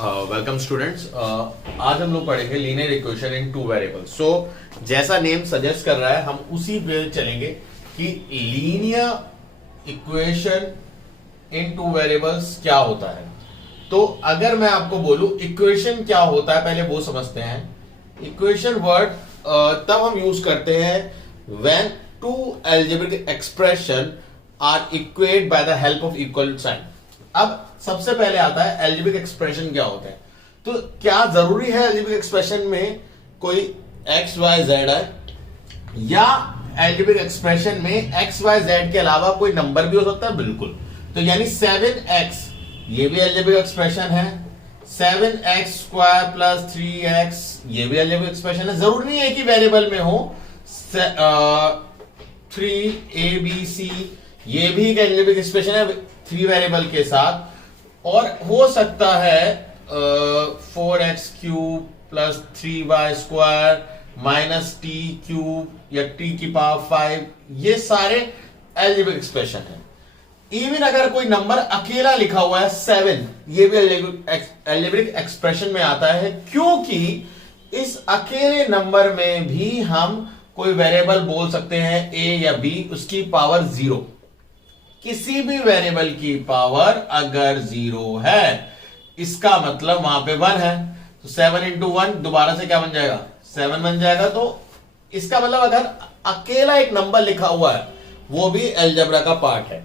Welcome students. आज हम लोग पढ़ेंगे linear equation in two variables. So जैसा नेम सजेस्ट कर रहा है हम उसी पे चलेंगे कि linear equation in two variables क्या होता है। तो अगर मैं आपको बोलूं इक्वेशन क्या होता है, पहले वो समझते हैं। इक्वेशन वर्ड तब हम यूज करते हैं when two algebraic expression are equate by the help of equal sign. अब सबसे पहले आता है अलजेब्रिक एक्सप्रेशन क्या होता है। तो क्या जरूरी है अलजेब्रिक एक्सप्रेशन में कोई एक्स वाई जेड है, या अलजेब्रिक एक्सप्रेशन में एक्स वाई जेड के अलावा कोई नंबर भी हो सकता है? बिल्कुल। तो यानी 7x ये भी अलजेब्रिक एक्सप्रेशन है, 7x स्क्वायर प्लस 3x ये भी अलजेब्रिक एक्सप्रेशन है। जरूरी नहीं है कि वेरिएबल में हो। 3abc ये भी एक अलजेब्रिक एक्सप्रेशन है 3 वेरिएबल के साथ, और हो सकता है 4x cube plus 3y square minus T cube या t की पावर 5, ये सारे अलजेब्रिक एक्सप्रेशन है। इवन अगर कोई नंबर अकेला लिखा हुआ है 7, ये भी अलजेब्रिक एक्सप्रेशन में आता है, क्योंकि इस अकेले नंबर में भी हम कोई वेरिएबल बोल सकते हैं a या b, उसकी पावर 0। किसी भी वेरिएबल की पावर अगर 0 है इसका मतलब वहां पे 1 है। तो 7 इंटू 1 दोबारा से क्या बन जाएगा? 7 बन जाएगा। तो इसका मतलब अगर अकेला एक नंबर लिखा हुआ है वो भी अलजेब्रा का पार्ट है।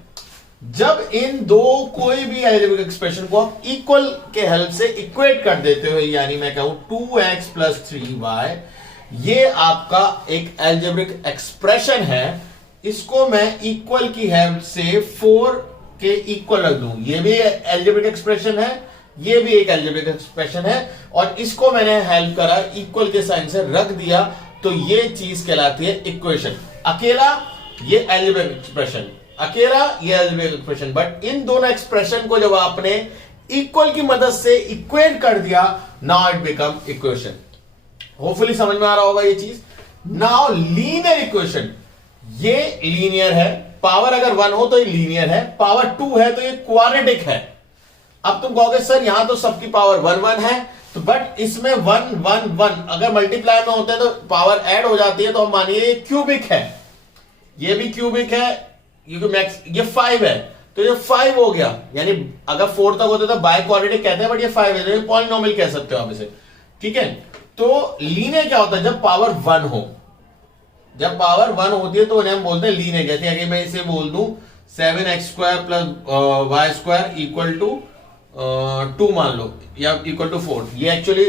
जब इन दो कोई भी अलजेब्रिक एक्सप्रेशन को आप इक्वल के हेल्प से इक्वेट कर देते हो, यानी मैं कहूं 2x प्लस 3y, ये आपका एक अलजेब्रिक एक्सप्रेशन है। इसको मैं इक्वल की हेल्प से 4 के इक्वल रख दूं, ये भी अलजेब्रिक एक्सप्रेशन है, ये भी एक अलजेब्रिक एक्सप्रेशन है, और इसको मैंने हेल्प करा इक्वल के साइन से रख दिया, तो ये चीज कहलाती है इक्वेशन। अकेला ये अलजेब्रिक एक्सप्रेशन, अकेला ये अलजेब्रिक एक्सप्रेशन, बट इन दोनों एक्सप्रेशन को जब आपने इक्वल की मदद से इक्वेट कर दिया, now it become equation. Hopefully समझ में आ रहा होगा ये चीज। नाउ लीनियर इक्वेशन, ये लीनियर है। पावर अगर 1 हो तो ये लीनियर है, पावर 2 है तो ये क्वाड्रेटिक है। अब तुम कहोगे सर यहां तो सबकी पावर 1 1 है, तो बट इसमें 1 1 1 अगर मल्टीप्लाई में होते हैं तो पावर ऐड हो जाती है, तो हम मानिए ये क्यूबिक है, ये भी क्यूबिक है, क्योंकि मैक्स ये 5 है तो ये 5 हो गया। यानी अगर 4 तक होते तो बाय क्वाड्रेटिक कहते हैं, बट ये 5 है, पॉलिनोमियल कह सकते हो आप इसे। ठीक है, तो लीनियर क्या होता है? जब पावर 1 हो, जब पावर 1 होती है तो उन्हें हम बोलते हैं लीनियर। जैसे अगर मैं इसे बोल दूं 7x square plus y square equal to 2 मान लो, या इक्वल टू 4, ये एक्चुअली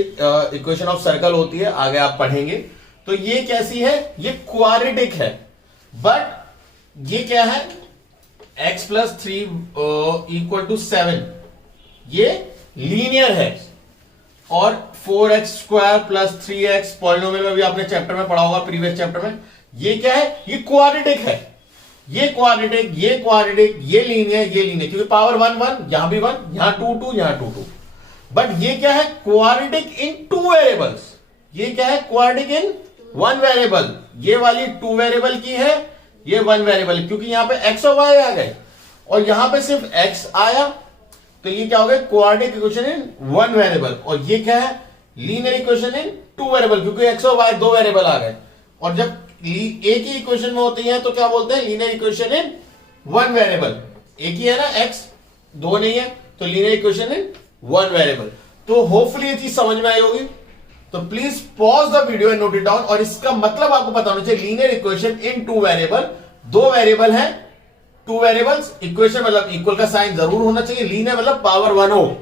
इक्वेशन ऑफ सर्कल होती है, आगे आप पढ़ेंगे। तो ये कैसी है? ये क्वाड्रेटिक है, बट ये क्या है? x प्लस 3 इक्वल टू 7, ये लीनियर है। और 4x square plus 3x polynomial में भी आपने चैप्टर में पढ़ा होगा, प्रीवियस चैप्टर में। ये क्या है? ये क्वाड्रेटिक है। ये क्वाड्रेटिक, ये क्वाड्रेटिक, ये लीनियर, ये लीनियर, क्योंकि पावर 1 1, यहां भी 1, यहां 2 2, यहां 2 2। बट ये क्या है? Quadratic in 2 variables. ये क्या है? Quadratic in 1 variable. ये वाली 2 वेरिएबल की है, ये 1 वेरिएबल, क्योंकि यहां पे x और y आ गए और यहां पे सिर्फ x आया, तो ये क्या हो गया? Quadratic equation in 1 variable. और ये क्या है? लीनियर इक्वेशन इन 2 वेरिएबल, क्योंकि x और y 2 वेरिएबल आ गए। और जब एक ही इक्वेशन में होती है तो क्या बोलते हैं? लीनियर इक्वेशन इन 1 वेरिएबल। एक ही है ना, x 2 नहीं है, तो लीनियर इक्वेशन इन 1 वेरिएबल। तो होपफुली ये चीज समझ में आई होगी। तो please pause the video and note it down. और इसका मतलब आपको पता होना चाहिए, लीनियर इक्वेशन इन 2 वेरिएबल, 2 वेरिएबल है, 2 वेरिएबल्स, इक्वेशन मतलब इक्वल का साइन जरूर होना चाहिए, लीनियर मतलब पावर 1 हो।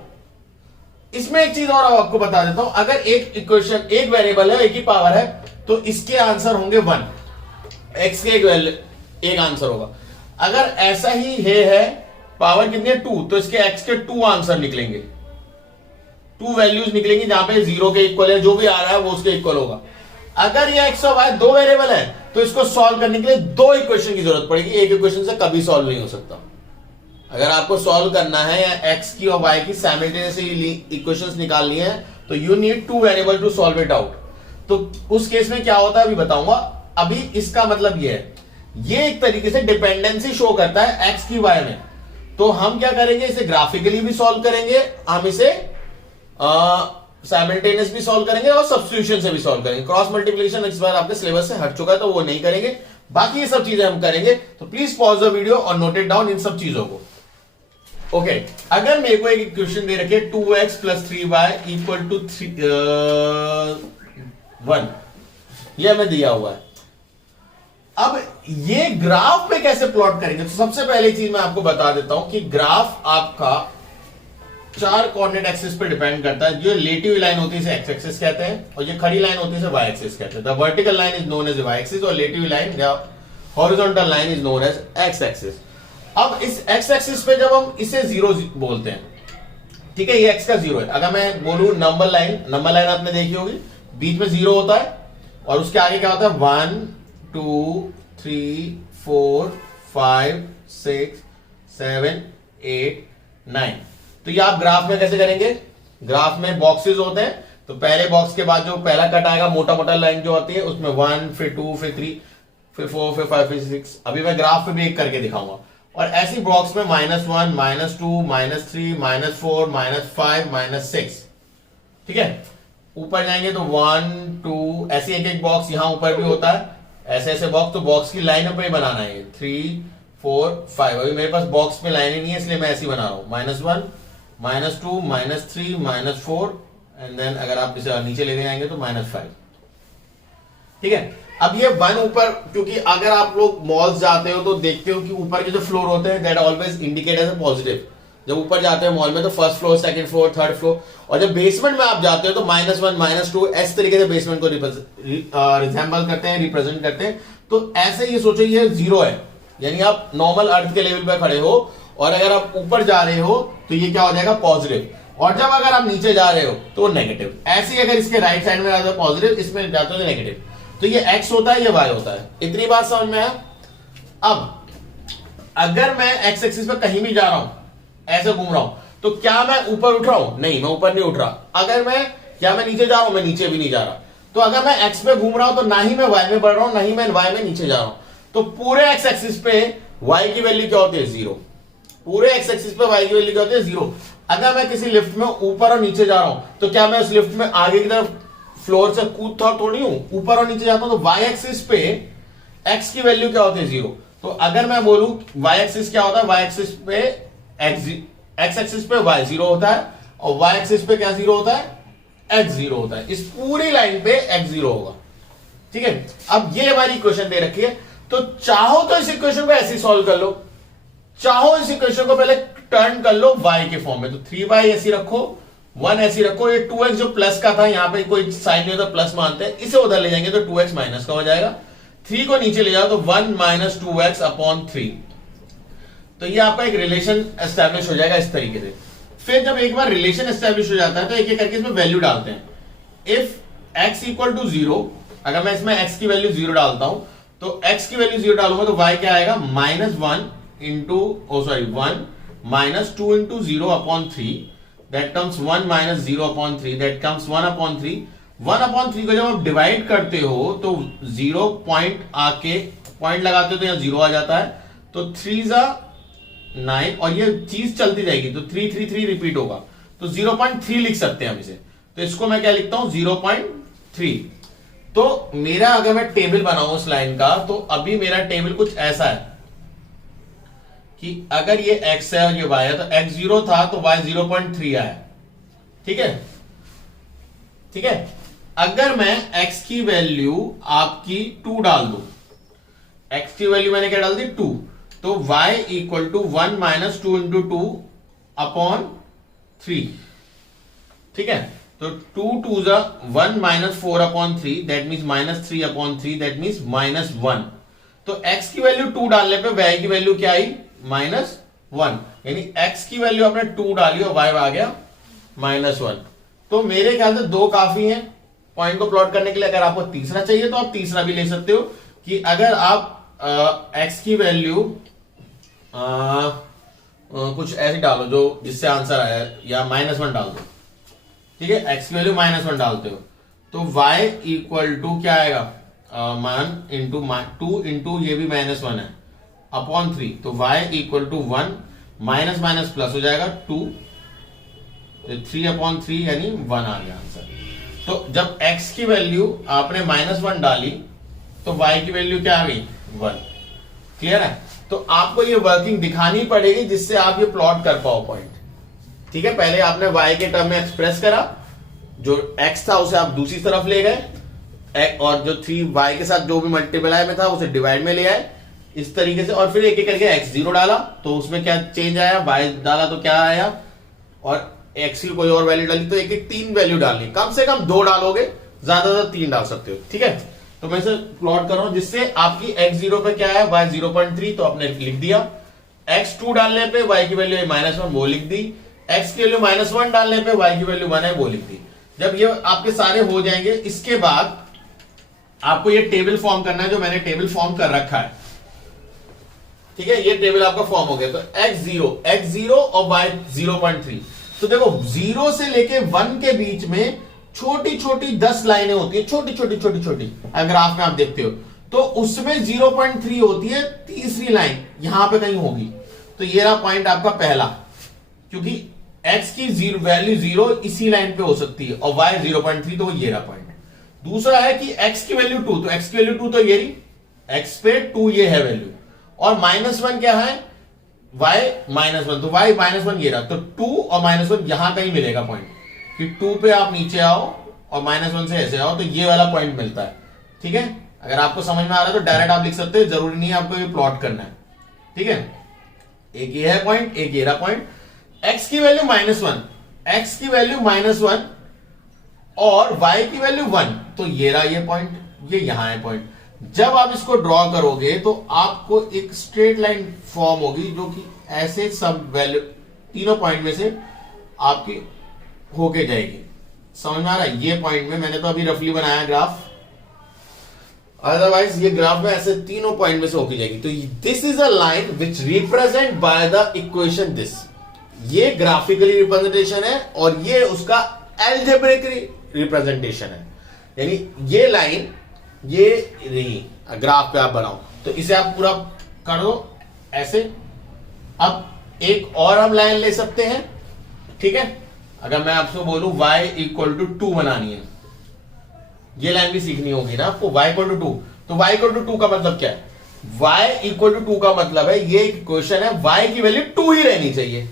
इसमें एक चीज और आपको बता देता हूं, अगर एक इक्वेशन एक वेरिएबल है, एक ही पावर है, तो इसके आंसर होंगे 1, x के एक आंसर होगा। अगर ऐसा ही है पावर कितनी है? 2, तो इसके x के 2 आंसर निकलेंगे, 2 वैल्यूज निकलेंगी, जहां पे 0 के इक्वल है, जो भी आ रहा है वो उसके इक्वल होगा। अगर ये x और y 2 वेरिएबल है तो इसको सॉल्व करने के लिए 2 इक्वेशन की जरूरत पड़ेगी, एक इक्वेशन से कभी सॉल्व नहीं हो सकता। अगर आपको सॉल्व करना है या x की और y की साइमल्टेनियसली इक्वेशंस निकालनी है, तो you need 2 variable to solve it out. तो उस केस में क्या होता है अभी बताऊंगा। अभी इसका मतलब ये है, ये एक तरीके से डिपेंडेंसी शो करता है x की y में। तो हम क्या करेंगे, इसे ग्राफिकली भी सॉल्व करेंगे, हम इसे साइमल्टेनियस भी सॉल्व करेंगे और सब्स्टिट्यूशन से भी सॉल्व करेंगे। क्रॉस मल्टीप्लिकेशन इस बार आपके सिलेबस से हट चुका है तो वो नहीं करेंगे, बाकी ये सब चीजें हम करेंगे। तो प्लीज पॉज द वीडियो और नोट इट डाउन इन सब चीजों को। ओके अगर मेरे को एक इक्वेशन दे रखी है 2x + 3y = 1, ये हमें दिया हुआ है। अब ये ग्राफ पे कैसे प्लॉट करेंगे? तो सबसे पहली चीज मैं आपको बता देता हूं कि ग्राफ आपका 4 कोऑर्डिनेट एक्सिस पे डिपेंड करता है। जो रिलेटिव लाइन होती है इसे एक्स एक्सिस कहते हैं और ये खड़ी लाइन होती है इसे वाई एक्सिस कहते हैं। The vertical line is known as Y axis और रिलेटिव लाइन या horizontal line is known as X axis. अब इस एक्स एक्सिस पे जब हम इसे 0 बोलते हैं, ठीक है, ये एक्स का 0 है। अगर मैं बोलूं नंबर लाइन आपने देखी होगी, बीच में 0 होता है और उसके आगे क्या होता है 1 2 3 4 5 6 7 8 9। तो ये आप ग्राफ में कैसे करेंगे? ग्राफ में बॉक्सेस होते हैं, तो पहले बॉक्स के बाद जो पहला कट आएगा मोटा मोटा लाइन जो होती है उसमें 1 फिर 2 फिर 3 फिर 4 फिर 5 फिर 6। अभी मैं ग्राफ पे भी एक करके दिखाऊंगा। और ऐसी बॉक्स में -1 -2 -3 -4 -5 -6, ठीक है। ऊपर जाएंगे तो 1 2 ऐसे एक एक बॉक्स यहां ऊपर भी होता है, ऐसे ऐसे बॉक्स। तो बॉक्स की लाइन पे बनाना है 3 4 5। अभी मेरे पास बॉक्स में लाइन ही नहीं है इसलिए मैं ऐसी बना रहा हूं -1 -2 -3 -4 एंड देन अगर आप इसे नीचे लेके जाएंगे तो -5, ठीक है। अब ये 1 ऊपर, क्योंकि अगर आप लोग मॉल्स जाते हो तो देखते हो कि ऊपर के जो फ्लोर होते हैं that always indicate as a positive. जब ऊपर जाते हो मॉल में तो first floor, second floor, third floor, और जब बेसमेंट में आप जाते हो तो -1 -2 इस तरीके से बेसमेंट को रिजेंबल करते हैं, रिप्रेजेंट करते हैं। तो ऐसे ही सोचो ये 0 है, यानी आप नॉर्मल अर्थ के लेवल पर खड़े हो और अगर आप ऊपर जा रहे हो तो ये क्या हो जाएगा पॉजिटिव, और जब अगर आप नीचे जा रहे हो तो नेगेटिव। ऐसे ही अगर इसके राइट साइड में जाते हो पॉजिटिव, इसमें जाते हो नेगेटिव। तो ये x होता है, ये y होता है। इतनी बात समझ में आया? अब अगर मैं x एक्सिस पे कहीं भी जा रहा हूं, ऐसे घूम रहा हूं, तो क्या मैं ऊपर उठ रहा हूं? नहीं, मैं ऊपर नहीं उठ रहा। अगर मैं नीचे जा रहा हूं? मैं नीचे भी नहीं जा रहा। तो अगर मैं x पे घूम रहा हूं तो ना ही मैं y में बढ़ रहा हूं, ना ही मैं y में नीचे जा रहा हूं। तो पूरे x एक्सिस पे y की वैल्यू क्या होती है? 0। पूरे x एक्सिस पे y की वैल्यू क्या होती है? 0। अगर मैं किसी लिफ्ट में ऊपर और नीचे जा रहा हूं तो क्या मैं उस लिफ्ट में आगे की तरफ फ्लोर से कूदता थोड़ी हूं, ऊपर और नीचे जाता हूं। तो y एक्सिस पे x की वैल्यू क्या होती है? 0। तो अगर मैं बोलूं y एक्सिस क्या होता है? y एक्सिस पे x एक्सिस पे y 0 होता है और y एक्सिस पे क्या 0 होता है? x 0 होता है। इस पूरी लाइन पे x 0 होगा, ठीक है। अब ये हमारी इक्वेशन दे रखी है, तो चाहो तो इस इक्वेशन को ऐसे सॉल्व कर लो, चाहो इस इक्वेशन को पहले टर्न कर लो y के फॉर्म में। तो 3y ऐसी रखो, 1 ऐसी रखो। ये 2x जो प्लस का था, यहां पे कोई साइन नहीं होता, प्लस मानते हैं, इसे उधर ले जाएंगे तो 2x माइनस का हो जाएगा। 3 को नीचे ले जाओ तो 1 - 2x/3। तो ये आपका एक रिलेशन एस्टैब्लिश हो जाएगा इस तरीके से। फिर जब एक बार रिलेशन एस्टैब्लिश हो जाता है तो एक एक करके इसमें वैल्यू डालते हैं। इफ x = 0, अगर मैं इसमें x की वैल्यू 0 डालता हूं तो x की वैल्यू 0 डालूंगा तो y क्या आएगा? -1 - 2 × 0/3, that comes 1 - 0/3, that comes 1/3। 1/3 को जब आप डिवाइड करते हो तो 0 पॉइंट आके पॉइंट लगाते हो तो यहां 0 आ जाता है। तो 3 × 9 और ये चीज चलती जाएगी तो 3 3 3 रिपीट होगा, तो 0.3 लिख सकते हैं हम इसे। तो इसको मैं क्या लिखता हूं? 0.3। तो मेरा अगर मैं टेबल बनाऊं उस लाइन का, तो अभी मेरा टेबल कुछ ऐसा है कि अगर ये x है और ये y है तो x 0 था तो y 0.3 आया, ठीक है, ठीक है। अगर मैं x की वैल्यू आपकी 2 डाल दूं, x की वैल्यू मैंने क्या डाल दी? 2, तो y = 1 - 2 × 2/3, ठीक है। तो 2 2 1 - 4/3, दैट मींस -3/3, दैट मींस -1। तो x की वैल्यू 2 डालने पे y की वैल्यू क्या आई? -1, यानी x की वैल्यू आपने 2 डाली और y आ गया -1। तो मेरे ख्याल से 2 काफी हैं पॉइंट को प्लॉट करने के लिए। अगर आपको तीसरा चाहिए तो आप तीसरा भी ले सकते हो, कि अगर आप x की वैल्यू कुछ ऐसी डालो जो जिससे आंसर आया, या -1 डाल दो, ठीक है। x की वैल्यू -1 डालते हो तो y = क्या आएगा? 1 × 2 × ये भी -1 है /3, तो y = 1 माइनस माइनस प्लस हो जाएगा 2, तो 3/3 यानी 1 आ गया आंसर। तो जब x की वैल्यू आपने -1 डाली तो y की वैल्यू क्या आ गई 1। क्लियर है? तो आपको ये वर्किंग दिखानी पड़ेगी जिससे आप ये प्लॉट कर पाओ पॉइंट। ठीक है, पहले आपने y के टर्म में एक्सप्रेस करा, जो x था उसे आप दूसरी तरफ ले गए और जो 3y के साथ जो भी मल्टीप्लाई में था उसे डिवाइड में ले आए इस तरीके से, और फिर एक एक करके x0 डाला तो उसमें क्या चेंज आया, y डाला तो क्या आया, और x की कोई और वैल्यू डाली तो एक एक 3 वैल्यू डालनी, कम से कम 2 डालोगे, ज्यादा 3 डाल सकते हो। ठीक है, तो मैं इसे प्लॉट कर रहा हूं जिससे आपकी x0 पे क्या है y 0.3 तो आपने लिख दिया, x2 डालने पे y की वैल्यू -1 वो लिख दी, x की वैल्यू -1 डालने पे y की वैल्यू 1 है वो लिख दी। जब ये आपके सारे हो जाएंगे इसके बाद आपको ये टेबल फॉर्म करना है जो मैंने टेबल फॉर्म कर रखा है। ठीक है, ये टेबल आपका फॉर्म हो गया। तो x0 और y 0.3, तो देखो 0 से लेके 1 के बीच में छोटी छोटी 10 लाइनें होती है, छोटी छोटी ग्राफ में आप देखते हो, तो उसमें 0.3 होती है तीसरी लाइन, यहां पे कहीं होगी। तो ये रहा पॉइंट आपका पहला, क्योंकि x की वैल्यू 0 इसी लाइन पे हो सकती है और y 0.3, तो ये रहा पॉइंट। दूसरा है कि x की वैल्यू 2, तो x की वैल्यू 2 तो ये रही, x पे 2 ये है वैल्यू, और -1 क्या है y -1, तो y -1 ये रहा, तो 2 और -1 यहां कहीं मिलेगा पॉइंट, कि 2 पे आप नीचे आओ और -1 से ऐसे आओ तो ये वाला पॉइंट मिलता है। ठीक है, अगर आपको समझ में आ रहा है तो डायरेक्ट आप लिख सकते हो, जरूरी नहीं है आपको ये प्लॉट करना है। ठीक है, एक ये है पॉइंट, एक ये रहा पॉइंट। x की वैल्यू -1, x की वैल्यू -1 और y की वैल्यू 1, तो ये रहा ये पॉइंट, ये यहां है पॉइंट। जब आप इसको ड्रॉ करोगे तो आपको एक स्ट्रेट लाइन फॉर्म होगी जो कि ऐसे सब वैल्यू तीनों पॉइंट में से आपकी होके जाएगी। समझ में आ रहा है? ये पॉइंट में मैंने तो अभी रफली बनाया ग्राफ, अदरवाइज ये ग्राफ में ऐसे तीनों पॉइंट में से होके जाएगी। तो this is a line which represent by the equation this, ये ग्राफिकली रिप्रेजेंटेशन है और ये उसका एल्जेब्रिक रिप्रेजेंटेशन है। यानी ये लाइन ये रही, ग्राफ पे आप बनाओ तो इसे आप पूरा कर दो ऐसे। अब एक और हम लाइन ले सकते हैं। ठीक है, अगर मैं आपसे बोलूं y = 2 बनानी है, ये लाइन भी सीखनी होगी ना आपको, y = 2, तो y = 2 का मतलब क्या है? y = 2 का मतलब है, ये क्वेश्चन है y की वैल्यू 2 ही रहनी चाहिए,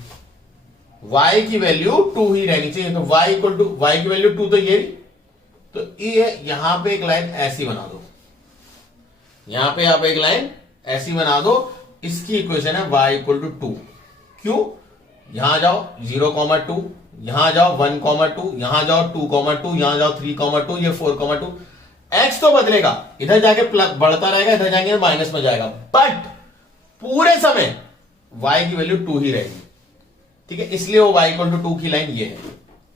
y की वैल्यू 2 ही रहनी चाहिए। तो y की वैल्यू 2 तो ये, तो ये यहां पे एक लाइन ऐसी बना दो, यहां पे आप एक लाइन ऐसी बना दो, इसकी इक्वेशन है y = 2। क्यों? यहां जाओ 0,2, यहां जाओ 1,2, यहां जाओ 2,2, यहां जाओ 3,2, ये 4,2। x तो बदलेगा, इधर जाके बढ़ता रहेगा, इधर जाएंगे माइनस में जाएगा, बट पूरे समय y की वैल्यू 2 ही रहेगी। ठीक है, इसलिए वो y = 2 की लाइन ये है।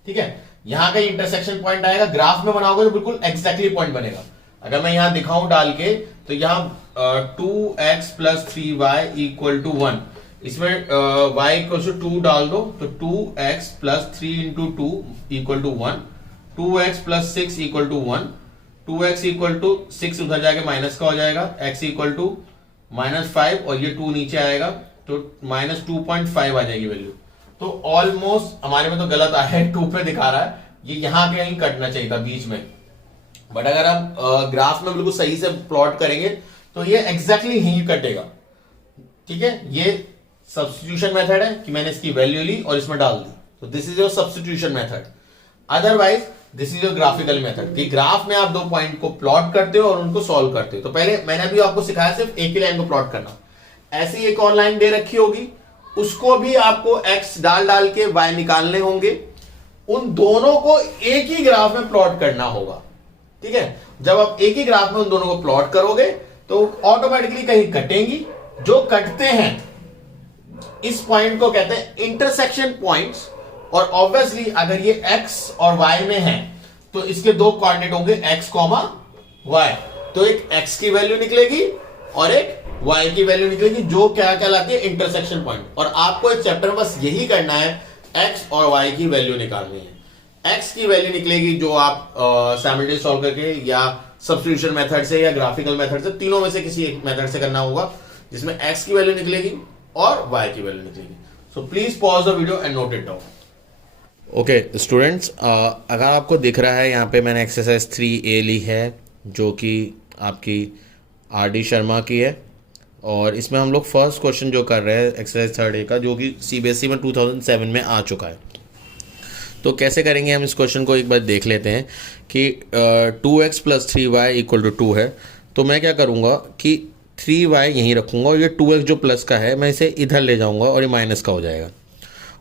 ठीक है, यहां का इंटरसेक्शन पॉइंट आएगा, ग्राफ में बनाओगे तो बिल्कुल एग्जैक्टली पॉइंट बनेगा। अगर मैं यहां दिखाऊं डाल के, तो यहां 2x + 3y = 1, इसमें y = 2 डाल दो, तो 2x + 3 × 2 = 1, 2x + 6 = 1, 2x = 6 उधर जाके माइनस का हो जाएगा, x = -5 और ये 2 नीचे आएगा तो -2.5 आ जाएगी वैल्यू। तो ऑलमोस्ट हमारे में तो गलत आया है, 2 पे दिखा रहा है, ये यहां के कहीं कटना चाहिए था बीच में, बट अगर हम ग्राफ में बिल्कुल सही से प्लॉट करेंगे तो ये एग्जैक्टली यहीं कटेगा। ठीक है, ये सब्स्टिट्यूशन मेथड है कि मैंने इसकी वैल्यू ली और इसमें डाल दी, तो this is your substitution method. Otherwise this is your graphical method, कि ग्राफ में आप 2 पॉइंट को प्लॉट करते हो और उनको सॉल्व करते हो। तो पहले मैंने अभी आपको सिखाया सिर्फ एक ही लाइन को प्लॉट करना, ऐसी एक और लाइन दे रखी होगी, उसको भी आपको x डाल के y निकालने होंगे, उन दोनों को एक ही ग्राफ में प्लॉट करना होगा। ठीक है, जब आप एक ही ग्राफ में उन दोनों को प्लॉट करोगे तो ऑटोमेटिकली कहीं कटेंगी, जो कटते हैं इस पॉइंट को कहते हैं इंटरसेक्शन पॉइंट्स। और ऑब्वियसली अगर ये x और y में है तो इसके 2 कोऑर्डिनेट होंगे x, y, तो एक x की वैल्यू निकलेगी और एक y की वैल्यू निकलेगी, जो क्या कहलाती है इंटरसेक्शन पॉइंट। और आपको इस चैप्टर में बस यही करना है, x और y की वैल्यू निकालनी है। x की वैल्यू निकलेगी जो आप साइमल्टेनियस सॉल्व करके या सब्स्टिट्यूशन मेथड से या ग्राफिकल मेथड से, तीनों में से किसी एक मेथड से करना होगा, जिसमें x की वैल्यू निकलेगी और y की वैल्यू निकलेगी। So please pause the video and note it down. Okay students, अगर आपको दिख रहा है यहाँ पे मैंने एक्सरसाइज 3A ली है जो कि आपकी RD शर्मा की है, और इसमें हम लोग फर्स्ट क्वेश्चन जो कर रहे हैं एक्सरसाइज 3A का, जो कि CBSE में 2007 में आ चुका है। तो कैसे करेंगे हम इस क्वेश्चन को एक बार देख लेते हैं कि 2x + 3y = 2 है। तो मैं क्या करूँगा कि 3y यहीं रखूँगा और ये 2x जो प्लस का है मैं इसे इधर ले जाऊँगा और ये माइनस का हो जाएगा।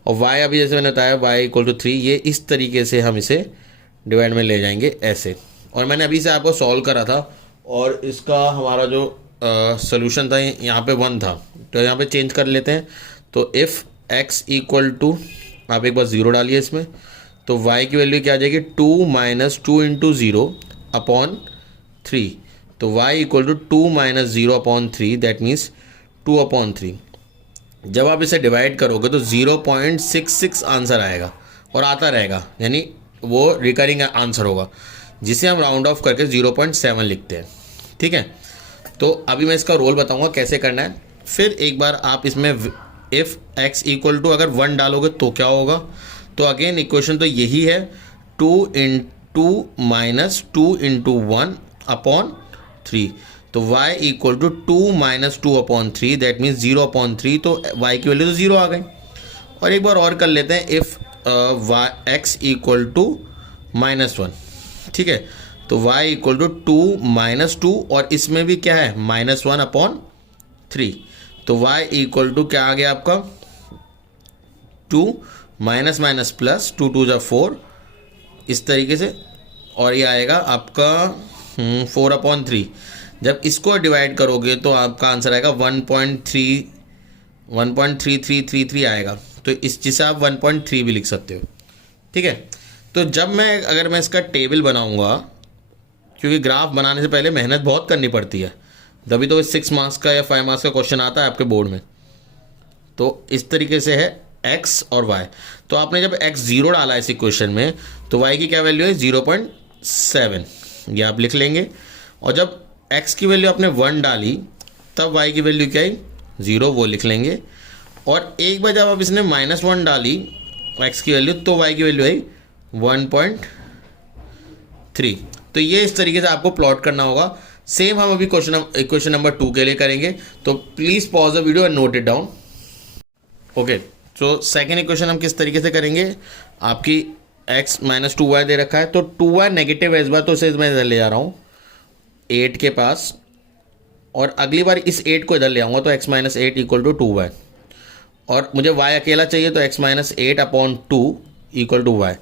और y अभी जैसे मैंने बताया y = 3, ये इस तरीके से हम इसे डिवाइड में ले जाएंगे ऐसे। और मैंने अभी से आपको सॉल्व करा था और इसका हमारा जो सोल्यूशन था यहाँ पे 1 था, तो यहाँ पे चेंज कर लेते हैं। तो इफ़ x = आप एक बार 0 डालिए इसमें, तो y की वैल्यू क्या आ जाएगी 2 - 2 × 0 / 3। तो y = 2 - 0 / 3, दैट मीन्स 2/3। जब आप इसे डिवाइड करोगे तो 0.66 आंसर आएगा और आता रहेगा, यानी वो रिकरिंग आंसर होगा, जिसे हम राउंड ऑफ करके 0.7 लिखते हैं। ठीक है, तो अभी मैं इसका रोल बताऊंगा कैसे करना है। फिर एक बार आप इसमें इफ़ x = अगर 1 डालोगे तो क्या होगा, तो अगेन इक्वेशन तो यही है 2 × -2 × 1 / 3। तो y = 2 - 2/3, दैट मीन्स 0/3। तो y की वैल्यू तो 0 आ गई। और एक बार और कर लेते हैं, इफ़ x = -1। ठीक है, तो y = 2 - 2 और इसमें भी क्या है -1/3। तो y = क्या आ गया आपका 2 - प्लस 2 × 2 = 4, इस तरीके से, और ये आएगा आपका 4/3। जब इसको डिवाइड करोगे तो आपका आंसर आएगा 1.3333 आएगा। तो इस जिसे आप 1.3 भी लिख सकते हो। ठीक है, तो जब अगर मैं इसका टेबल बनाऊंगा, क्योंकि ग्राफ बनाने से पहले मेहनत बहुत करनी पड़ती है, तभी तो 6 मार्क्स का या 5 मार्क्स का क्वेश्चन आता है आपके बोर्ड में। तो इस तरीके से है x और y। तो आपने जब x 0 डाला इस इक्वेशन में, तो y की क्या वैल्यू है 0.7, ये आप लिख लेंगे। और जब x की वैल्यू आपने 1 डाली, तब y की वैल्यू क्या है 0, वो लिख लेंगे। और एक बार जब आप इसने -1 डाली x की वैल्यू, तो y की वैल्यू है 1.3। तो ये इस तरीके से आपको प्लॉट करना होगा। सेम हम अभी इक्वेशन नंबर 2 के लिए करेंगे। तो please pause the video and note it down. Okay, तो सेकेंड इक्वेशन हम किस तरीके से करेंगे, आपकी x - 2y दे रखा है, तो 2y नेगेटिव है इस बार, तो इसे मैं इधर ले जा रहा हूँ 8 के पास, और अगली बार इस 8 को इधर ले आऊँगा, तो x - 8 = 2y। और मुझे y अकेला चाहिए, तो x - 8/2 = y।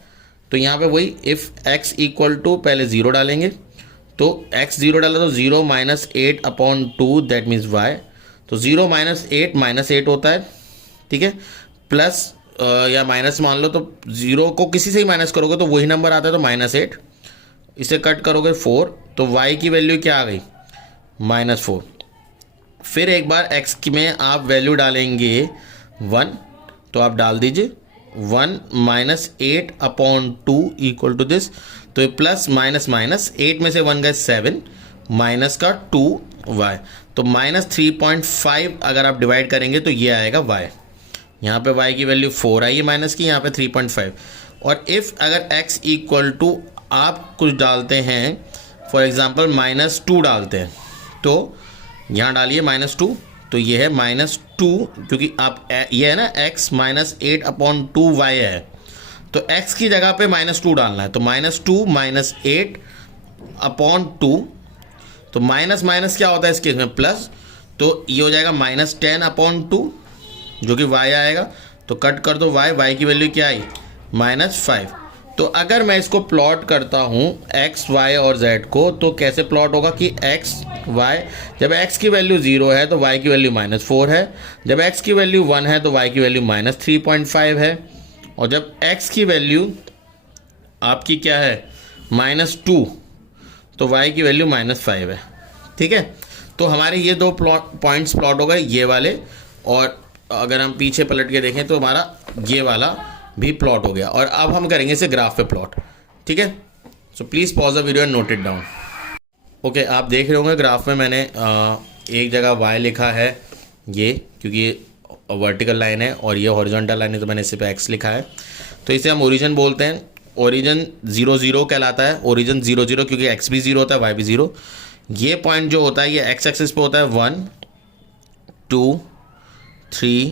तो यहाँ पे वही इफ़ x = पहले 0 डालेंगे, तो x 0 डाला तो 0 - 8/2, दैट मीन्स y। तो 0 - 8 -8 होता है। ठीक है, प्लस या माइनस मान लो, तो 0 को किसी से ही माइनस करोगे तो वही नंबर आता है, तो -8। इसे कट करोगे 4, तो y की वैल्यू क्या आ गई -4। फिर एक बार x की में आप वैल्यू डालेंगे 1, तो आप डाल दीजिए 1 - 8/2 = दिस। तो ये प्लस माइनस माइनस 8 में से 1 गए 7, माइनस का 2y। तो -3.5 अगर आप डिवाइड करेंगे तो ये आएगा y। यहाँ पे y की वैल्यू 4 आई है माइनस की, यहाँ पे 3.5। और इफ़ अगर x = आप कुछ डालते हैं, फॉर एग्जांपल -2 डालते हैं, तो यहाँ डालिए -2, तो ये है -2, क्योंकि आप ये है ना x - 8/2y है, तो x की जगह पे -2 डालना है। तो -2 - 8/2, तो माइनस माइनस क्या होता है इस केस में प्लस, तो ये हो जाएगा -10/2, जो कि y आएगा। तो कट कर दो y की वैल्यू क्या आई -5। तो अगर मैं इसको प्लॉट करता हूँ x, y और z को, तो कैसे प्लॉट होगा कि x, y, जब x की वैल्यू 0 है तो y की वैल्यू -4 है, जब x की वैल्यू 1 है तो y की वैल्यू -3.5 है, और जब x की वैल्यू आपकी क्या है -2, तो y की वैल्यू -5 है। ठीक है, तो हमारे ये दो पॉइंट्स प्लॉट हो गए, ये वाले, और अगर हम पीछे पलट के देखें तो हमारा ये वाला भी प्लॉट हो गया। और अब हम करेंगे इसे ग्राफ पे प्लॉट। ठीक है, so please pause the video and note it down. Okay, आप देख रहे होंगे ग्राफ में मैंने एक जगह y लिखा है ये, क्योंकि वर्टिकल लाइन है और ये हॉरिजॉन्टल लाइन है, तो मैंने इसे पे एक्स लिखा है। तो इसे हम ओरिजिन बोलते हैं। ओरिजिन 0 0 कहलाता है, ओरिजिन 0 0 क्योंकि एक्स भी 0 होता है, वाई भी 0। ये पॉइंट जो होता है ये एक्स एक्सिस पे होता है 1 2 3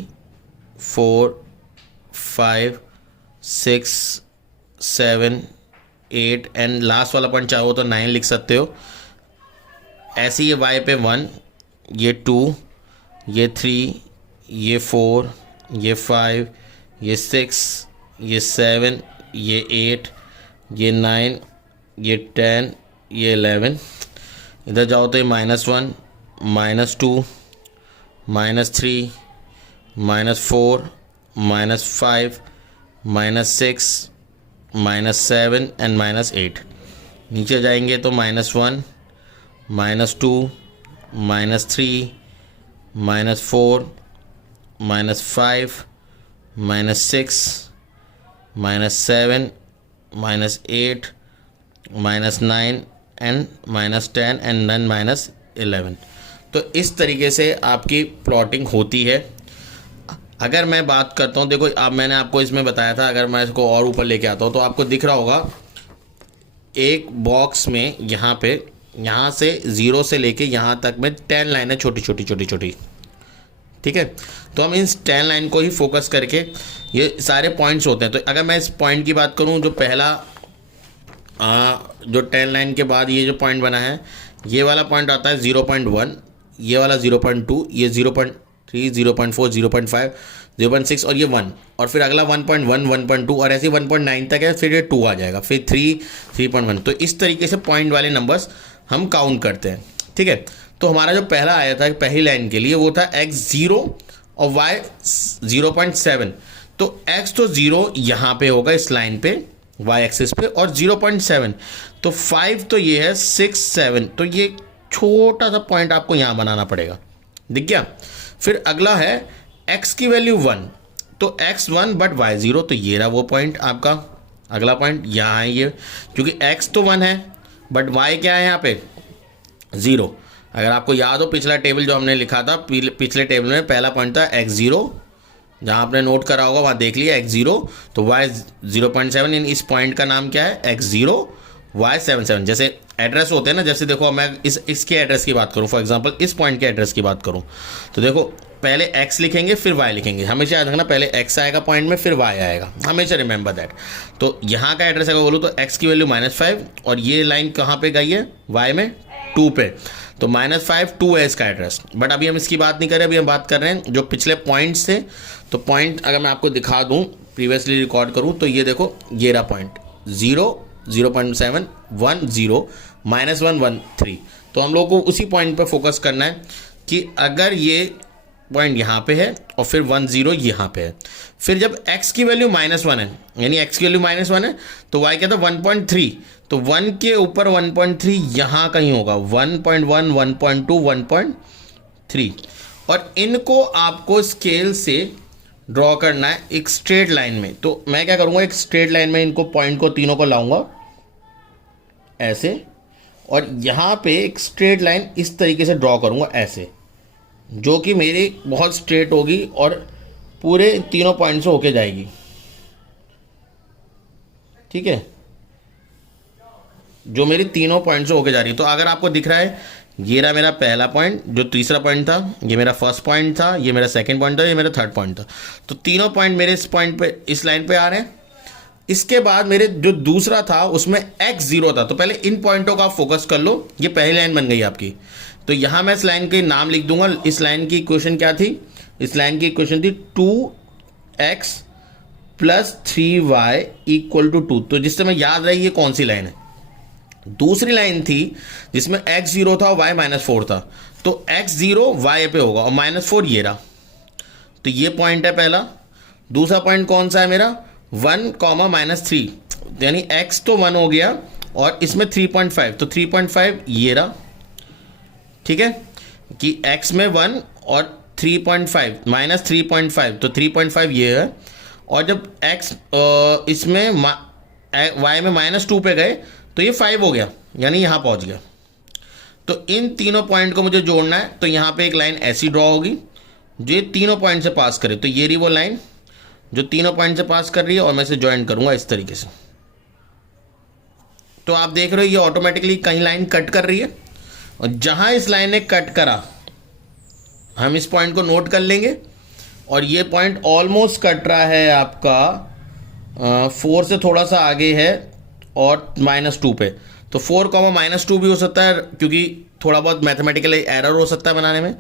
4 5 6 7 8 एंड लास्ट वाला पॉइंट चाहो तो 9 लिख सकते हो। ऐसे ये वाई पे 1, ये 2, ये 3, ये 4, ये 5, ये 6, ये 7, ये 8, ये 9, ये 10, ये 11। इधर जाओ तो ये -1, -2, -3, -4, -5, -6, -7 एंड -8। नीचे जाएंगे तो -1, -2, -3, -4, -5, -6, -7, -8, -9 एंड -10 एंड देन -11। तो इस तरीके से आपकी प्लॉटिंग होती है। अगर मैं बात करता हूँ, देखो अब मैंने आपको इसमें बताया था, अगर मैं इसको और ऊपर लेके आता हूँ तो आपको दिख रहा होगा एक बॉक्स में यहाँ पे, यहाँ से 0 से लेके यहाँ तक में 10 लाइनें छोटी छोटी छोटी छोटी, ठीक है। तो हम इस 10 लाइन को ही फोकस करके ये सारे पॉइंट्स होते हैं। तो अगर मैं इस पॉइंट की बात करूँ, जो पहला जो 10 लाइन के बाद ये जो पॉइंट बना है, ये वाला पॉइंट आता है 0.1, ये वाला 0.2, ये 0.3, 0.4, 0.5, 0.6 और ये 1, और फिर अगला 1.1, 1.2 और ऐसे 1.9 तक है, फिर ये 2 आ जाएगा, फिर 3, 3.1। तो इस तरीके से पॉइंट वाले नंबर्स हम काउंट करते हैं, ठीक है। तो हमारा जो पहला आया था पहली लाइन के लिए वो था x0 और y 0.7। तो x तो 0 यहाँ पे होगा इस लाइन पे y एक्सिस पे, और 0.7 तो 5 तो ये है 6 7, तो ये छोटा सा पॉइंट आपको यहाँ बनाना पड़ेगा, दिख गया। फिर अगला है x की वैल्यू 1, तो x 1 बट y 0, तो ये रहा वो पॉइंट आपका। अगला पॉइंट यहाँ है ये, क्योंकि x तो 1 है बट y क्या है यहाँ पे 0। अगर आपको याद हो पिछला टेबल जो हमने लिखा था, पिछले टेबल में पहला पॉइंट था x0, जहाँ आपने नोट करा होगा वहाँ देख लिया x0, तो y 0.7, इन इस पॉइंट का नाम क्या है x0 y 77। जैसे एड्रेस होते हैं ना, जैसे देखो मैं इसके एड्रेस की बात करूँ, फॉर एग्जांपल इस पॉइंट के एड्रेस की बात करूँ, तो देखो पहले x लिखेंगे फिर y लिखेंगे, हमेशा याद रखना पहले x आएगा पॉइंट में फिर y आएगा, हमेशा रिमेंबर दैट। तो यहाँ का एड्रेस अगर बोलूँ तो x की वैल्यू -5, और ये लाइन कहाँ पे गई है y में 2 पे, तो -5 2 है इसका एड्रेस। बट अभी हम इसकी बात नहीं कर रहे, अभी हम बात कर रहे हैं जो पिछले पॉइंट्स थे। तो पॉइंट अगर मैं आपको दिखा दूँ, प्रीवियसली रिकॉर्ड करूँ, तो ये देखो ये रहा पॉइंट 0, 0.7, 1 0, -1 1 3। तो हम लोग को उसी पॉइंट पर फोकस करना है कि अगर ये पॉइंट यहाँ पे है और फिर 1 0 यहाँ पे है, फिर जब x की वैल्यू -1 है, यानी x की वैल्यू -1 है, तो y क्या था 1.3, तो 1 के ऊपर 1.3 यहाँ कहीं होगा, 1.1, 1.2, 1.3। और इनको आपको स्केल से ड्रॉ करना है एक स्ट्रेट लाइन में। तो मैं क्या करूँगा, एक स्ट्रेट लाइन में इनको पॉइंट को तीनों को लाऊंगा ऐसे, और यहाँ पे एक स्ट्रेट लाइन इस तरीके से ड्रॉ करूँगा ऐसे, जो कि मेरी बहुत स्ट्रेट होगी और पूरे तीनों पॉइंट से होके जाएगी, ठीक है, जो मेरी तीनों पॉइंट से होके जा रही है। तो अगर आपको दिख रहा है ये रहा मेरा पहला पॉइंट, जो तीसरा पॉइंट था, ये मेरा फर्स्ट पॉइंट था, ये मेरा सेकंड पॉइंट था, ये मेरा थर्ड पॉइंट था। तो तीनों पॉइंट मेरे इस पॉइंट पे, इस लाइन पे आ रहे हैं। इसके बाद मेरे जो दूसरा था उसमें x0 था, तो पहले इन पॉइंटों का आप फोकस कर लो। ये पहली लाइन बन गई आपकी, तो यहाँ मैं इस लाइन के नाम लिख दूंगा। इस लाइन की इक्वेशन क्या थी, इस लाइन की इक्वेशन थी 2x + 3y = 2। तो जिससे मैं याद रही ये कौन सी लाइन है। दूसरी लाइन थी जिसमें x0 था और y -4 था, तो x0 y पे होगा और -4 ये रहा, तो ये पॉइंट है पहला। दूसरा पॉइंट कौन सा है मेरा 1, -3, यानी x तो 1 हो गया और इसमें 3.5, तो 3.5 ये रहा, ठीक है, कि x में 1 और 3.5 -3.5, तो 3.5 ये है। और जब x इसमें y में -2 पे गए तो ये 5 हो गया, यानी यहाँ पहुँच गया। तो इन तीनों पॉइंट को मुझे जोड़ना है, तो यहाँ पे एक लाइन ऐसी ड्रॉ होगी जो ये तीनों पॉइंट से पास करे। तो ये रही वो लाइन जो तीनों पॉइंट से पास कर रही है और मैं इसे ज्वाइन करूंगा इस तरीके से। तो आप देख रहे हो ये ऑटोमेटिकली कहीं लाइन कट कर रही है, और जहां इस लाइन ने कट करा हम इस पॉइंट को नोट कर लेंगे, और ये पॉइंट ऑलमोस्ट कट रहा है आपका 4 से थोड़ा सा आगे है और -2 पे। तो 4, -2 भी हो सकता है, क्योंकि थोड़ा बहुत मैथमेटिकल एरर हो सकता है बनाने में,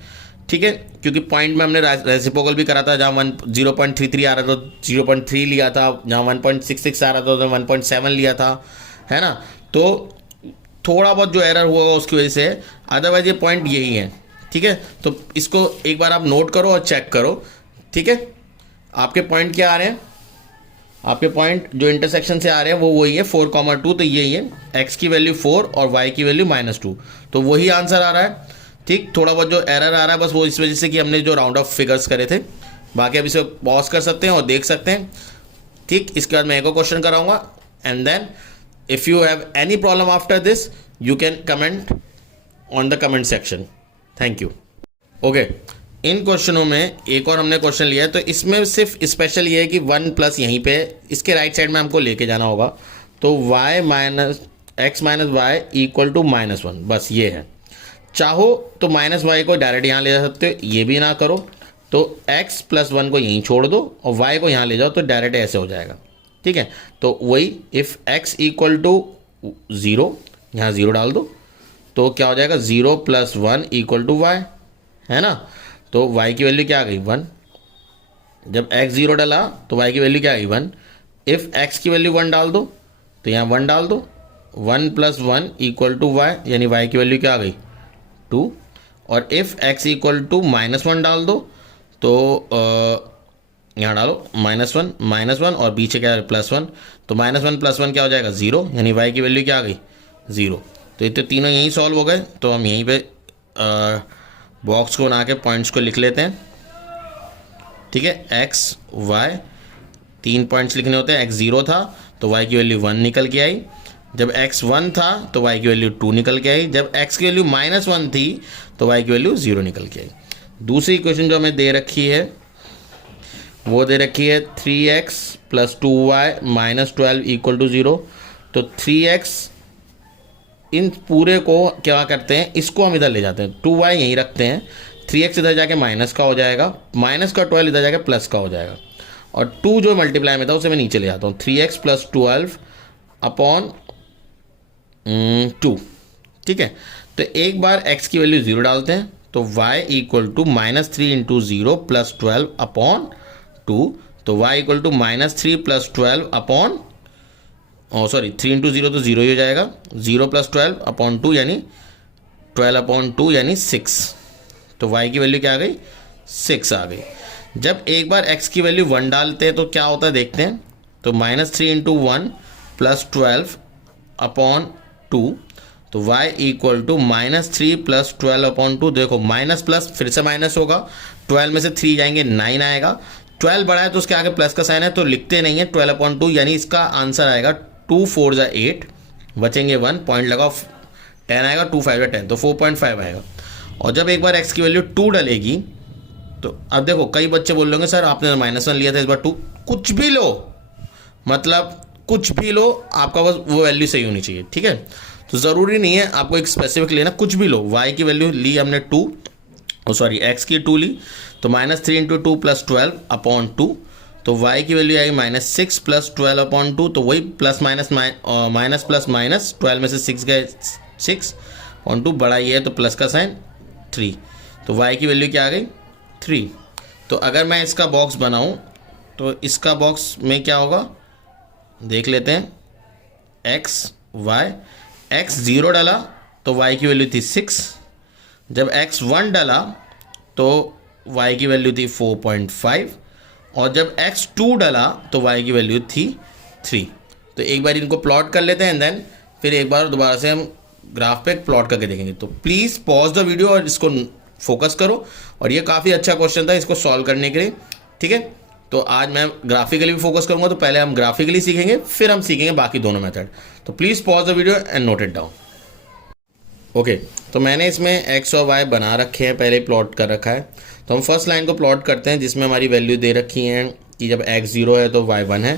ठीक है। क्योंकि पॉइंट में हमने रेसिप्रोकल भी करा था, जहाँ 0.33 आ रहा था तो 0.3 लिया था, जहाँ 1.66 आ रहा था तो 1.7 लिया था, है ना। तो थोड़ा बहुत जो एरर हुआ उसकी वजह से, अदरवाइज ये पॉइंट यही है, ठीक है। तो इसको एक बार आप नोट करो और चेक करो, ठीक है। आपके पॉइंट क्या आ रहे हैं, आपके पॉइंट जो इंटरसेक्शन से आ रहे हैं वो वही है 4,2, तो यही है, x की वैल्यू 4 और y की वैल्यू -2, तो वही आंसर आ रहा है, ठीक। थोड़ा बहुत जो एरर आ रहा है बस वो इस वजह से कि हमने जो राउंड ऑफ फिगर्स करे थे। बाकी अब इसे पॉज कर सकते हैं और देख सकते हैं, ठीक। इसके बाद मैं एक और क्वेश्चन कराऊंगा, and then if you have any problem after this you can comment on the comment section. Thank you. Okay, इन क्वेश्चनों में एक और हमने क्वेश्चन लिया है, तो इसमें सिर्फ स्पेशल ये है कि 1 प्लस यहीं पे इसके राइट साइड में हमको लेके जाना होगा। तो x minus Y equal to -1, बस ये है। चाहो तो -y को डायरेक्ट यहाँ ले जा सकते हो, ये भी ना करो तो x + 1 को यहीं छोड़ दो और y को यहाँ ले जाओ तो डायरेक्ट ऐसे हो जाएगा, ठीक है। तो वही इफ़ x इक्वल टू 0, यहाँ 0 डाल दो तो क्या हो जाएगा, 0 + 1 इक्वल टू y, है ना। तो y की वैल्यू क्या आ गई 1, जब x 0 डाला तो y की वैल्यू क्या आ गई 1। इफ़ x की वैल्यू 1 डाल दो तो यहाँ 1 डाल दो, 1 + 1 इक्वल टू y, यानी y की वैल्यू क्या आ गई 2। और इफ़ x इक्वल टू -1 डाल दो तो यहाँ डालो -1 और पीछे क्या है +1, तो -1 + 1 क्या हो जाएगा 0, यानी y की वैल्यू क्या आ गई 0। तो ये तो तीनों यहीं सॉल्व हो गए। तो हम यहीं पे बॉक्स को बना के पॉइंट्स को लिख लेते हैं, ठीक है। x y 3 पॉइंट्स लिखने होते हैं। x 0 था तो y की वैल्यू 1 निकल के आई, जब x 1 था तो y की वैल्यू 2 निकल के आई, जब x की वैल्यू -1 थी तो y की वैल्यू 0 निकल के आई। दूसरी इक्वेशन जो हमें दे रखी है वो दे रखी है 3x + 2y - 12 इक्वल टू 0। तो 3x, इन पूरे को क्या करते हैं, इसको हम इधर ले जाते हैं, 2y यहीं रखते हैं, 3x इधर जाके माइनस का हो जाएगा, माइनस का 12 इधर जाके प्लस का हो जाएगा, और 2 जो मल्टीप्लाई में था उसे मैं नीचे ले जाता हूँ, 3x + 12 अपॉन 2, ठीक है। तो एक बार x की वैल्यू 0 डालते हैं तो y इक्वल टू -3 × 0 + 12 अपॉन 2, तो y इक्वल टू -3 + 12 अपॉन 3 × 0 तो 0 ही हो जाएगा, 0 + 12 अपॉन 2 यानी 12 अपॉन 2 यानी 6। तो y की वैल्यू क्या आ गई 6 आ गई। जब एक बार x की वैल्यू 1 डालते हैं तो क्या होता है देखते हैं। तो -3 × 1 + 12 अपॉन 2, तो y इक्वल टू -3 + 12 अपॉन 2। देखो माइनस प्लस फिर से माइनस होगा, 12 में से 3 जाएंगे 9 आएगा, 12 बड़ा है तो उसके आगे प्लस का साइन है तो लिखते नहीं है, 12 अपॉन 2 यानी इसका आंसर आएगा 2 4 = 8, बचेंगे 1, पॉइंट लगाओ 10 आएगा, 2 5 = 10 तो 4.5 आएगा। और जब एक बार x की वैल्यू 2 डलेगी तो अब देखो कई बच्चे बोल लेंगे सर आपने -1 लिया था इस बार 2, कुछ भी लो, मतलब कुछ भी लो, आपका बस वो वैल्यू सही होनी चाहिए, ठीक है। तो ज़रूरी नहीं है आपको एक स्पेसिफिक लेना, कुछ भी लो। y की वैल्यू ली हमने 2, x की 2 ली, तो -3 × 2 + 12 अपॉन 2, तो y की वैल्यू आई -6 + 12 अपॉन 2, तो वही plus minus minus plus minus 12 में से 6 गए 6 अपॉन 2, बड़ा ये है तो प्लस का साइन 3, तो y की वैल्यू क्या आ गई 3। तो अगर मैं इसका बॉक्स बनाऊं तो इसका बॉक्स में क्या होगा देख लेते हैं, x y, x 0 डाला तो y की वैल्यू थी 6, जब x 1 डाला तो y की वैल्यू थी 4.5, और जब x 2 डाला तो y की वैल्यू थी 3। तो एक बार इनको प्लॉट कर लेते हैं, एंड देन फिर एक बार दोबारा से हम ग्राफ पे प्लॉट करके देखेंगे। तो प्लीज़ पॉज द वीडियो और इसको फोकस करो, और ये काफ़ी अच्छा क्वेश्चन था इसको सॉल्व करने के लिए, ठीक है। तो आज मैं ग्राफिकली भी फोकस करूंगा, तो पहले हम ग्राफिकली सीखेंगे फिर हम सीखेंगे बाकी दोनों मेथड। तो please pause the video and note it down. Okay, तो मैंने इसमें x और y बना रखे हैं, पहले ही प्लॉट कर रखा है। तो तो हम फर्स्ट लाइन को प्लॉट करते हैं जिसमें हमारी वैल्यू दे रखी है कि जब x 0 है तो y 1 है,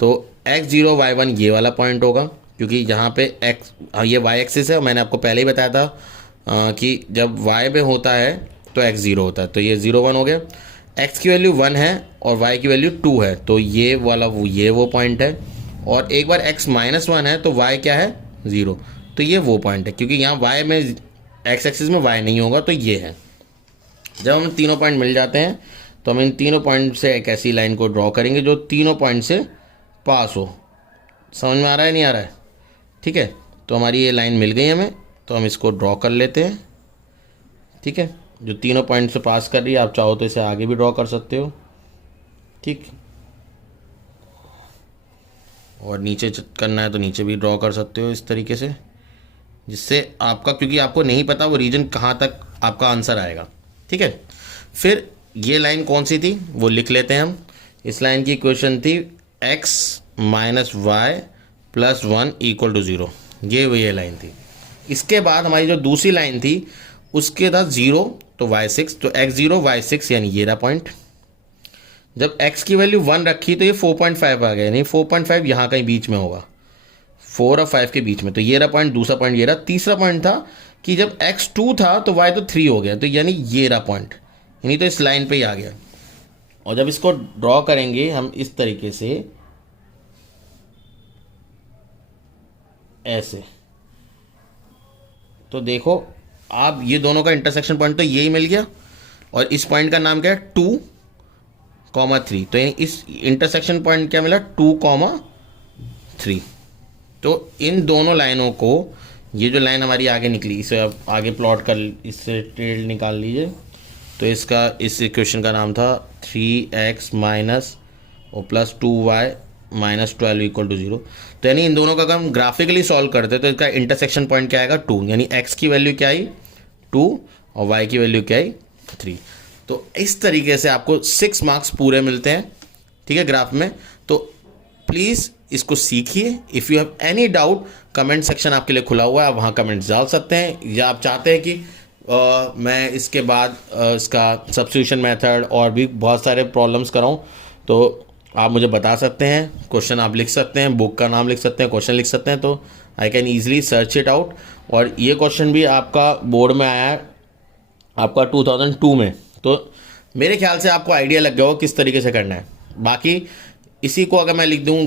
तो x 0 y 1 ये वाला पॉइंट होगा, क्योंकि यहाँ पे x ये y एक्सिस है। मैंने आपको पहले ही बताया था कि जब y पे होता है तो x 0 होता है, तो ये 0 1 हो गया। x की वैल्यू 1 है और y की वैल्यू 2 है, तो ये वाला वो पॉइंट है। और एक बार x -1 है तो y क्या है 0, तो ये वो पॉइंट है, क्योंकि यहाँ y में x एक्सिस में y नहीं होगा, तो ये है। जब हमें तीनों पॉइंट मिल जाते हैं तो हम इन तीनों पॉइंट से एक ऐसी लाइन को ड्रॉ करेंगे जो तीनों पॉइंट से पास हो। समझ में आ रहा है नहीं आ रहा है? ठीक है, तो हमारी ये लाइन मिल गई हमें, तो हम इसको ड्रॉ कर लेते हैं। ठीक है, जो तीनों पॉइंट से पास कर रही है, आप चाहो तो इसे आगे भी ड्रॉ कर सकते हो। ठीक, और नीचे करना है तो नीचे भी ड्रॉ कर सकते हो इस तरीके से, जिससे आपका, क्योंकि आपको नहीं पता वो रीजन कहाँ तक आपका आंसर आएगा। ठीक है, फिर ये लाइन कौन सी थी वो लिख लेते हैं हम। इस लाइन की इक्वेशन थी x - y + 1 = 0, ये लाइन थी। इसके बाद हमारी जो दूसरी लाइन थी उसके था 0 तो y 6, तो x 0 y 6 यानी ये रहा पॉइंट। जब x की वैल्यू 1 रखी तो ये 4.5 आ गया, यानी 4.5 यहाँ कहीं बीच में होगा, 4 और 5 के बीच में, तो ये रहा पॉइंट। दूसरा पॉइंट ये रहा। तीसरा पॉइंट था कि जब x 2 था तो y तो 3 हो गया, तो यानी ये रहा पॉइंट, यानी तो इस लाइन पे ही आ गया। और जब इसको ड्रॉ करेंगे हम इस तरीके से, ऐसे, तो देखो आप ये दोनों का इंटरसेक्शन पॉइंट तो यही मिल गया, और इस पॉइंट का नाम क्या है 2, 3, तो यानी इस इंटरसेक्शन पॉइंट क्या मिला 2, 3। तो इन दोनों लाइनों को, ये जो लाइन हमारी आगे निकली इसे अब आगे प्लॉट कर, इससे टेल निकाल लीजिए। तो इसका, इस इक्वेशन का नाम था 3x - 2y - 12 = 0। तो यानी इन दोनों का हम ग्राफिकली सॉल्व करते तो इसका इंटरसेक्शन पॉइंट क्या आएगा 2, यानी x की वैल्यू क्या आई 2 और y की वैल्यू क्या आई 3। तो इस तरीके से आपको 6 मार्क्स पूरे मिलते हैं। ठीक है, ग्राफ में। तो प्लीज़ इसको सीखिए। If you have any doubt, comment section आपके लिए खुला हुआ है, आप वहाँ कमेंट्स डाल सकते हैं, या आप चाहते हैं कि मैं इसके बाद इसका सब्स्टिट्यूशन मेथड और भी बहुत सारे प्रॉब्लम्स कराऊं, तो आप मुझे बता सकते हैं। क्वेश्चन आप लिख सकते हैं, बुक का नाम लिख सकते हैं, क्वेश्चन लिख सकते हैं, तो I can easily search it out. और ये क्वेश्चन भी आपका बोर्ड में आया है आपका 2002 में, तो मेरे ख्याल से आपको आइडिया लग गया हो किस तरीके से करना है। बाकी इसी को अगर मैं लिख दूँ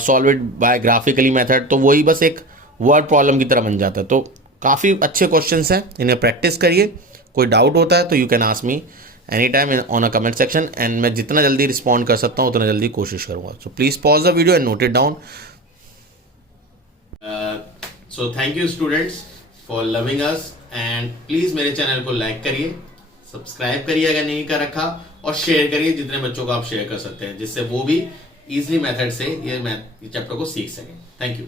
solve it by graphically method, तो वही बस एक वर्ड प्रॉब्लम की तरह बन जाता है। तो काफ़ी अच्छे क्वेश्चंस हैं, इन्हें प्रैक्टिस करिए। कोई डाउट होता है तो you can ask me any time on a comment section, and मैं जितना जल्दी रिस्पॉन्ड कर सकता हूँ उतना जल्दी कोशिश करूँगा। So please pause the video and note it down. So thank you students for loving us, and please मेरे चैनल को लाइक करिए, सब्सक्राइब करिए अगर नहीं कर रखा, और शेयर करिए जितने बच्चों को आप शेयर कर सकते हैं, जिससे वो भी इजीली मेथड से ये चैप्टर को सीख सकें। Thank you.